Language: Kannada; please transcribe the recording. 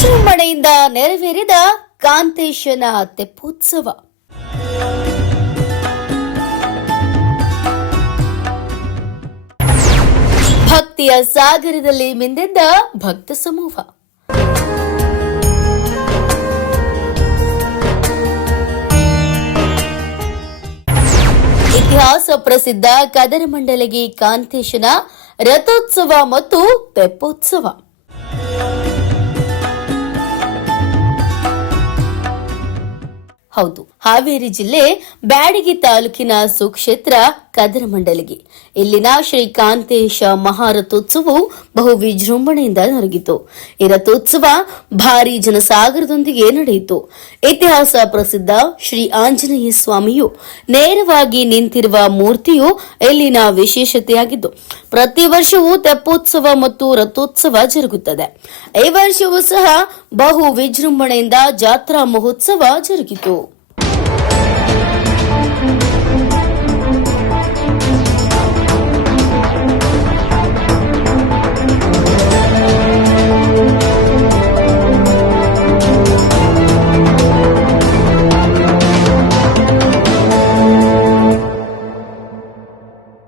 ವಿಜೃಂಭಣೆಯಿಂದ ನೆರವೇರಿದ ಕಾಂತೇಶನ ತೆಪ್ಪೋತ್ಸವ. ಭಕ್ತಿಯ ಸಾಗರದಲ್ಲಿ ಮಿಂದೆದ್ದ ಭಕ್ತ ಸಮೂಹ. ಇತಿಹಾಸ ಪ್ರಸಿದ್ಧ ಕದರಮಂಡಲಗಿ ಕಾಂತೇಶನ ರಥೋತ್ಸವ ಮತ್ತು ತೆಪ್ಪೋತ್ಸವ. ಹೌದು, ಹಾವೇರಿ ಜಿಲ್ಲೆ ಬ್ಯಾಡಗಿ ತಾಲೂಕಿನ ಸುಕ್ಷೇತ್ರ ಕದರಮಂಡಲಗಿ. ಇಲ್ಲಿನ ಶ್ರೀ ಕಾಂತೇಶ ಮಹಾರಥೋತ್ಸವವು ಬಹು ವಿಜೃಂಭಣೆಯಿಂದ ನಡೆಯಿತು. ಈ ರಥೋತ್ಸವ ಭಾರೀ ಜನಸಾಗರದೊಂದಿಗೆ ನಡೆಯಿತು. ಇತಿಹಾಸ ಪ್ರಸಿದ್ಧ ಶ್ರೀ ಆಂಜನೇಯ ಸ್ವಾಮಿಯು ನೇರವಾಗಿ ನಿಂತಿರುವ ಮೂರ್ತಿಯು ಇಲ್ಲಿನ ವಿಶೇಷತೆಯಾಗಿದ್ದು, ಪ್ರತಿ ವರ್ಷವೂ ತೆಪ್ಪೋತ್ಸವ ಮತ್ತು ರಥೋತ್ಸವ ಜರುಗುತ್ತದೆ. ಈ ವರ್ಷವೂ ಸಹ ಬಹು ವಿಜೃಂಭಣೆಯಿಂದ ಜಾತ್ರಾ ಮಹೋತ್ಸವ ಜರುಗಿತು.